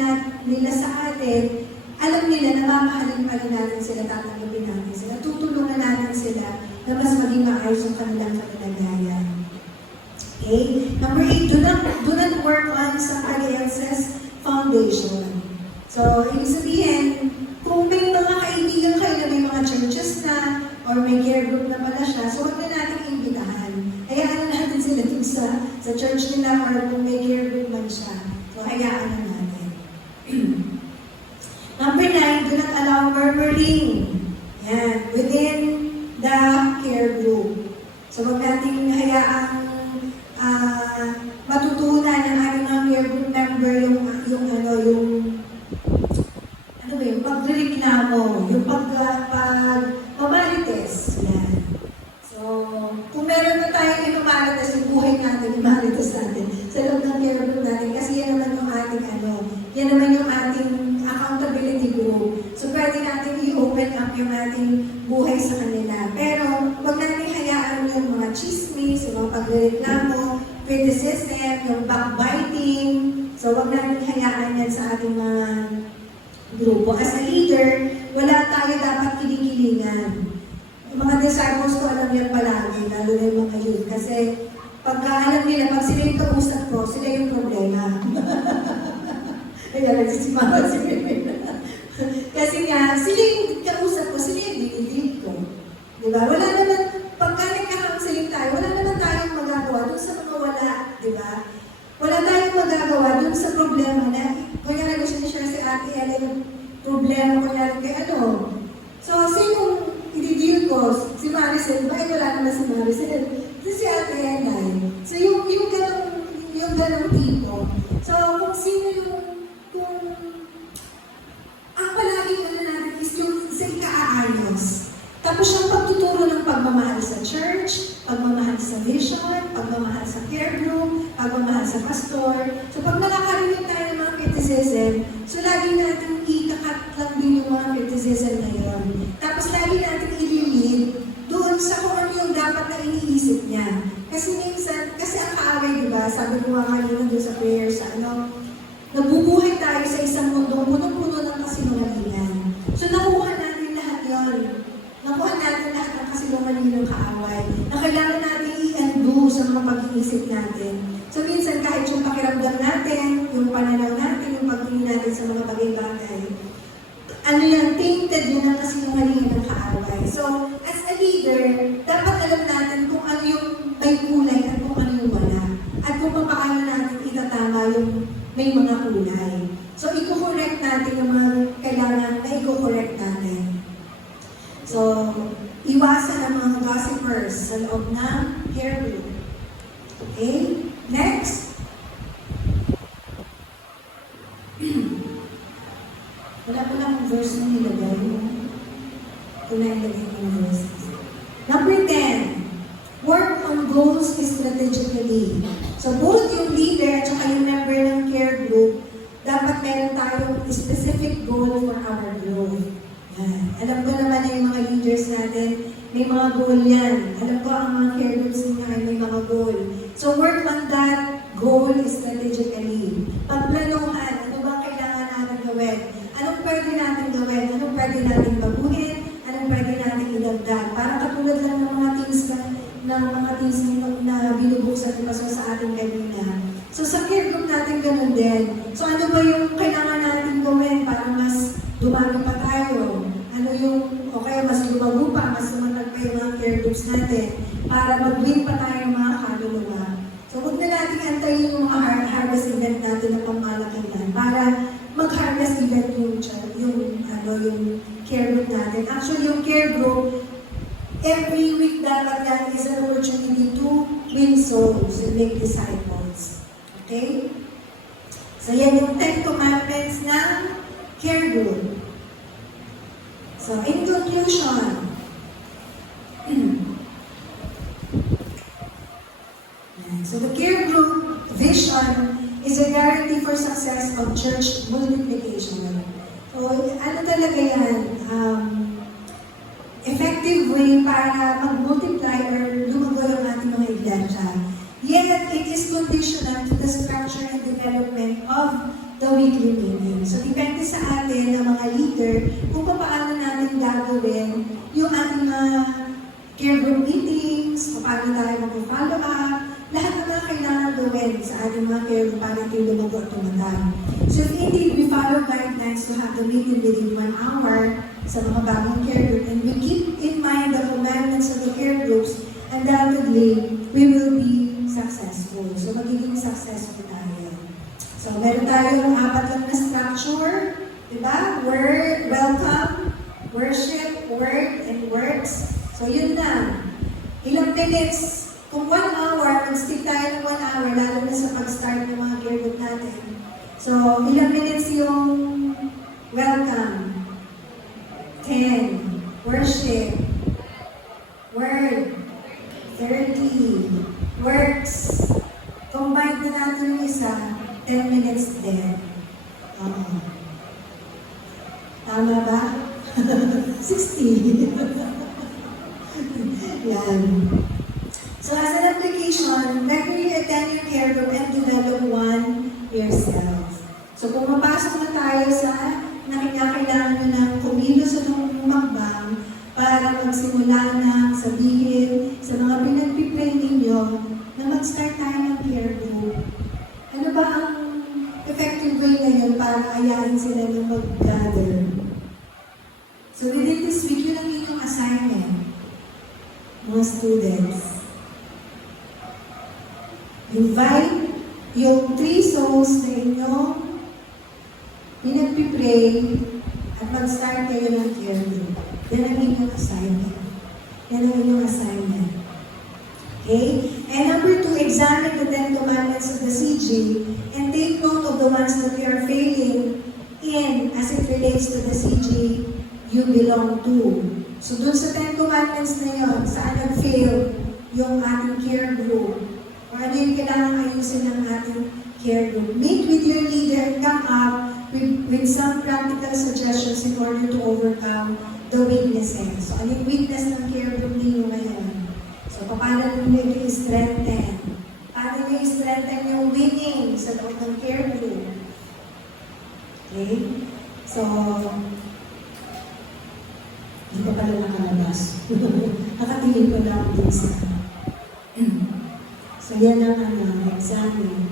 nila sa atin, alam nila na mamahalin pa rin natin sila, tatanggapin natin sila, tutulungan natin sila na mas maging maayos ang kanilang kalagayan. Okay? Number 8, do not work on somebody else's foundation. So, ibig sabihin, kung may mga kaibigan kayo na may mga churches na, or may care group na pala siya, so huwag na natin imbitahan. Hayaan na natin sila dun sa church nila, or kung may care group man siya. So, hayaan na natin. Number 9, do not allow murmuring. Yan, within the care group. So, huwag natin hayaang matutunan ng ating mga care group member yung pagreklamo, yung pagmamalites. Yan. So, kung meron na tayong imamalites, yung buhay natin, imamalites natin sa loob ng care group natin, kasi yan naman yung ating yan naman yung ating accountability group. So, pwede natin i-open up yung ating buhay sa kanila. Pero, huwag natin hayaan yung mga chismis, yung mga pagreklamo, criticism, yung backbiting. So, huwag natin hayaan yan sa ating mga grupo. As a leader, wala tayo dapat kinikilingan. Yung mga disciples ko, alam yan palagi, lalo na yung mga youth. Kasi, Pagka alam nila, pag sila yung kausap ko, sila yung problema. Kaya nagsisimawa si Pipina. Kasi nga, sila yung kausap ko, sila yung dinidid ko. Diba? Wala naman, pagka nagkakaunseling tayo, wala naman tayong magagawa dun sa mga wala. Diba? Wala tayong magagawa dun sa problema na, kaya gusto niya si Ate Ellen yung problema ko na kay ano. So, sinong i-deal ko? Si Maricel, bakit wala naman si Maricel? Si Ate Ellen. So, yung ganong tipo. So, kung sino yung, ang palaging ano natin is yung sa ikaayos. Tapos yung pagtuturo ng pagmamahal sa church, pagmamahal sa vision, pagmamahal sa care group, pagmamahal sa pastor. So pag nakakarinig tayo ng mga criticism, so lagi natin ikakat lang din yung mga criticism na yun. Tapos lagi natin ililid doon sa kung ano yung dapat na iniisip niya. Kasi minsan, kasi ang kaaway, diba, sabi ko nga kanina doon sa prayer sa ano, nabubuhay tayo sa isang mundo, punong-puno ng kasinungalingan. So nakuha natin lahat yun. Nakuha natin lahat ng kasinungalingan ng kaaway na kailangan natin i-undo sa mga pag-iisip natin. So minsan kahit yung pakiramdam natin, yung pananaw natin, yung pag-tingin natin sa mga bagay-bagay, ano yan, tainted yun ang kasinungalingan ng kaaway. So as a leader, dapat alam natin kung ano yung may kulay at kung ano yung wala. At kung paano natin itatama yung may mga kulay. So, i-correct natin yung mga kailangan na i-correct natin. So, iwasan ang mga gossipers sa loob ng care group. Okay? Next. Wala ko lang verse na nilagay. Ito na ilagay ng verse. Number 10. Work on goals strategically. So, both yung leader at saka yung member ng care group, dapat meron tayong specific goal for our growth. Yan. Alam ko naman na yung mga leaders natin, may mga goal yan. Alam ko ang mga care groups nila ay may mga goal. So, work on that goal strategically. Pagplanuhan, ano ba kailangan natin gawin? Anong pwede natin gawin? Anong pwede natin baguhin? Anong pwede natin idagdag? Parang katulad lang ng mga teams na binubuksan ko sa ating kanina. So sa care group natin ganun din. So ano ba yung kailangan natin gawin para mas dumami pa tayo? Ano yung, o kaya mas lumago pa, mas lumatag pa yung mga care groups natin para mag-win pa tayo ng mga kaluluwa. So huwag na natin antayin yung mga harvest event natin na pangmalakihan para mag-harvest event yung care group natin. Actually, yung care group, every week dapat yan is an opportunity to win souls and make disciples. Okay? So yan yung 10 commandments ng care group. So in conclusion, so the care group vision is a guarantee for success of church multiplication. So ano talaga yan? Effective way para mag-multiply or lumago yung ating mga iglesia. Yet, it is conditional to the structure and development of the weekly meeting. So, depende sa atin na mga leader kung paano natin gagawin yung ating mga care group meetings, paano tayo mag-follow up, lahat ng mga kailangan gawin sa ating mga care group para ito lumago at tumatag. So, if indeed we follow guidelines to have the meeting within 1 hour sa mga bagong care group, and we keep in mind the commandments of the care groups, undoubtedly, we will be successful. So, magiging successful tayo. So, meron tayong 4 lang na structure, diba? Word, welcome, worship, word, and works. So, yun na. Ilang minutes, kung 1 hour, mag-stick tayo ng 1 hour, lalo na sa pag-start ng mga care group natin. So, ilang minutes yung welcome, 10, worship, word, 30, works. Combine na natin yung isa, 10 minutes din. Tama ba? 60. Yan. So as an application, regularly attend your care group and develop one yourself. So kung mapasok na tayo sa nakikakailangan nyo ng kumilos o magmambang para magsimula na sabihin sa mga pinagpipray ninyo na mag-start tayo ng care group. Ano ba ang effective way ngayon para ayahin sila na mag-gather? So within this week, yun ang inyong assignment, mga students. Invite yung 3 souls na inyong pinagpipray at mag-start kayo ng care group. Yan ang inyong assignment. Yan ang inyong assignment. Okay? And number 2, examine the 10 commandments of the CG and take note of the ones that we are failing in as it relates to the CG you belong to. So dun sa 10 commandments na yun, saan nag-fail yung ating care group? O ano yung kailangan ayusin ng ating care group? Meet with your leader and come up with some practical suggestions in order to overcome the weaknesses. So ano yung weakness ng care group ninyo ngayon? So paano nyo ito i-strengthen? Paano nyo i-strengthen yung winning sa loob ng care group? Okay? So, hindi ko pala nakalabas. Nakatingin ko lang din sa so, yan ang examine.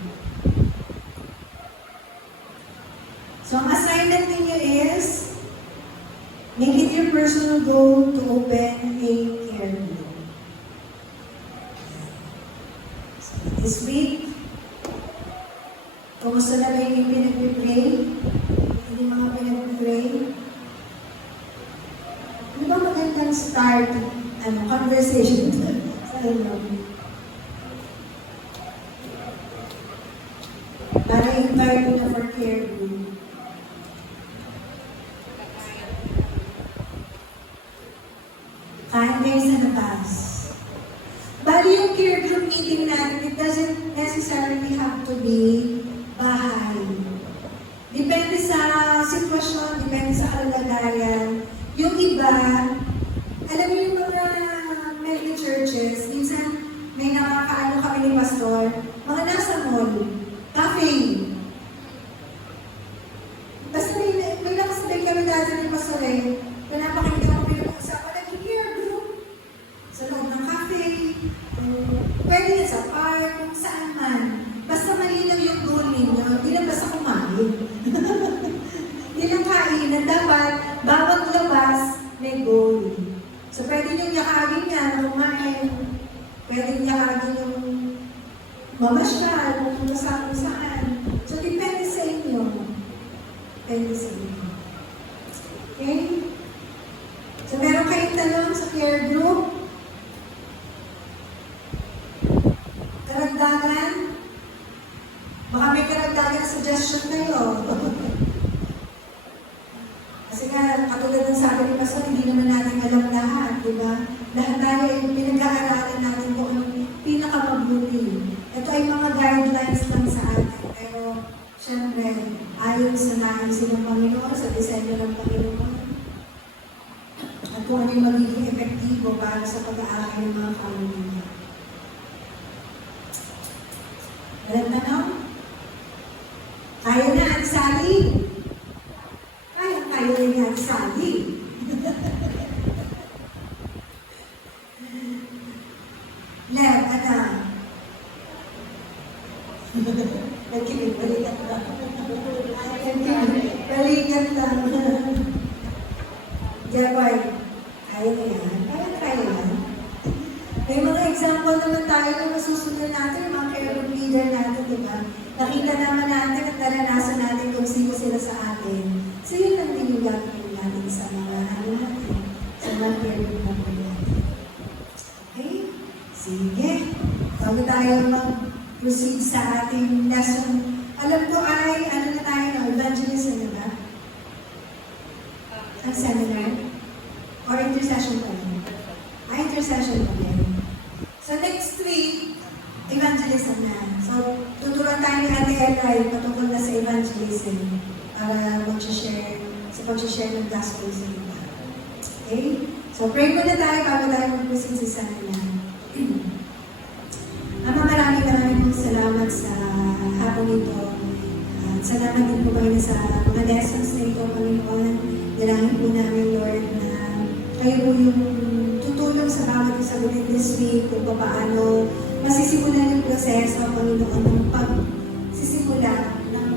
So, ang assignment ninyo is make it your personal goal to open a care group. So, this week, kumusta na ba yung pinag-pray? Yung mga pinag-pray? Ano ba magandang start, conversation sa inyo? Para invite mo na for care group. Kain kayo sa labas. Bali yung care group meeting natin, it doesn't necessarily have to be bahay. Depende sa sitwasyon, depende sa kalagayan. Yung iba, alam mo yung mga mega churches, minsan may nakakaano kami ni pastor, mga nasa mall, cafe. Basta may nakasabay kami dati ni pastor eh, pinapakita ko pinag-usapan, nag-care group sa loob ng cafe, pwede yan sa park, kung saan man. Basta malinaw yung goal ninyo, hindi lang basta kumain. Hindi lang kainan, dapat bawat labas may goal. So pwede nyo yakagin yan, kumain. Pwede nyo yakagin yung mamasyal, kung saan. So depende sa inyo. Depende sa inyo. Okay? So meron kayong tanong sa care group? Karagdagan? Baka may karagdagan suggestion kayo. Kasi nga, katulad ng sabi ni Pastor, hindi naman natin alam lahat, di ba? Lahat tayo ay pinag-aaralan natin kung anong pinakamabuti. Ito ay mga guidelines lang sa atin. Pero, syempre, ayon sa nais ng Panginoon, sa disenyo ng Panginoon, at kung ano yung magiging epektibo para sa pag-aaral ng mga kamuli. Alam na no? Kaya na, Aunt Sally? Kaya ni Aunt Sally. Lev, ano? Nagkilig, balikat lang. Balikat lang. Jeboy, kaya na yan? Kaya yan? May mga example naman tayo na masusunod natin, mga care group leader natin, di ba? Nakita naman natin at naranasan natin kung sino sila sa atin. So yun ang din yung gagawin natin sa mga ano natin, sa mga care group natin. Okay? Sige. Bago tayo mag-proceed sa ating lesson, alam ko ay, ano na tayo na, evangelism na ba? Ang seminar? Or intercession pa rin? Intercession pa rin. So next week, evangelism na. So, tuturuan tayo ni Ate Elay patungkol na sa evangelism para mag-share, sa pag-share ng gospel sa iba. Okay? So, pray muna tayo bago tayo mag-proceed sa seminar. Ama, maraming salamat sa hapon ito. Salamat din po kayo sa mga lessons na ito, Panginoon. Dalangin po namin, Lord, na kayo po yung tutulong sa bawat isa within this week kung paano masisimulan yung proseso, Panginoon, ng pagsisimula ng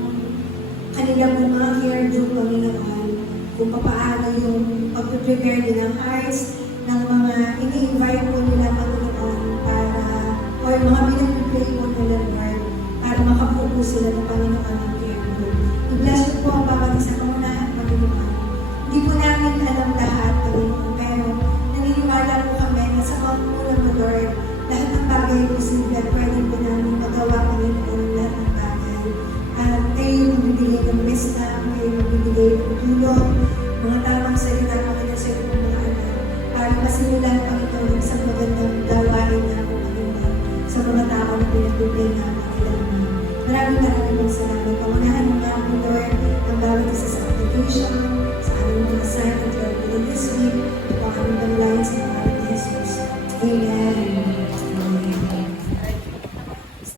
kanilang mga hairdo, Panginoon, kung paano yung pag-prepare din ng hearts, ng mga ini-invite mo nila, Panginoon, para, or mga pinag-pray mo nila, Lord, para makabuo po sila ng Panginoon ng hairdo. I-bless po ang bawat isa pangunahan, Panginoon. Hindi po namin alam lahat, Panginoon, pero naniniwala po kami na sa pagmumula mo, Lord, lahat ng bagay ay posible at pwede po namin magawa, Panginoon, lahat ng bagay. At kayo yung magbibigay ng wisdom, kayo yung magbibigay ng tulong, mga tamang salita, Panginoon, sa iyong mga anak, para masimulan, Panginoon, sa magandang gawain na, Panginoon, sa mga tao na pinagpipay na, Panginoon. Maraming salamat, Panginoon.